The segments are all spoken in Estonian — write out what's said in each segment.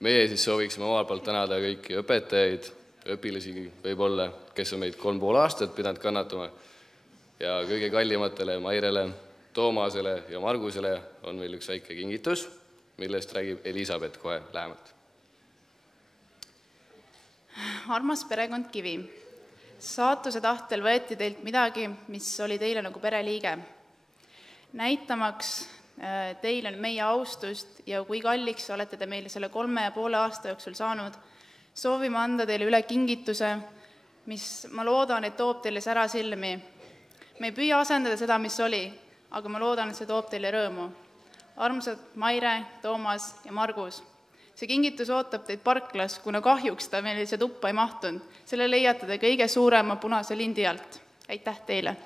Meie siis sooviksime omalt poolt tänada kõiki õpetajaid, õpilasi võib-olla, kes on meid 3,5 aastat pidanud kannatama. Ja kõige kallimatele Mairele, Toomasele ja Margusele on meil üks väike kingitus, millest räägib Elisabeth kohe lähemalt. Armas perekond Kivi. Saatuse tahtel võeti teilt midagi, mis oli teile nagu pereliige. Näitamaks teile meie austust ja kui kalliks olete te meile selle 3,5 aasta jooksul saanud, soovime anda teile üle kingituse, mis ma loodan, et toob teile sära silmi. Me ei püüa asendada seda, mis oli, aga ma loodan, et see toob teile rõõmu. Armsad Maire, Toomas ja Margus, see kingitus ootab teid parklas, kuna kahjuks ta meil see tuppa ei mahtunud. Selle leiate te kõige suurema punase lindi alt. Aitäh teile!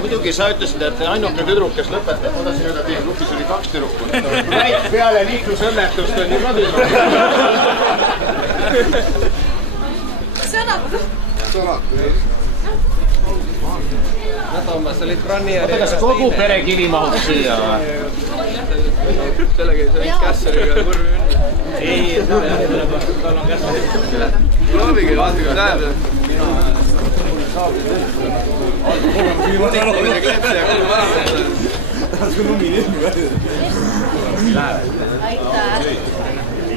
Muidugi sa ütlesid, et ainuke tüdruk, kes lõpetab, kuidas siin öelda teie grupis oli 2 tüdrukut. Peale liiklusõnnetust on ju kadus. Sõnad. Toomas, sa olid Bronni ja... Kas kogu pere Kivi mahub siia? Sellega sa olid Kässeriga kurvi ünne. Ei, tal on Kässeriga. Proovige, vaadake, tähendab.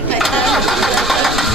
Aitäh.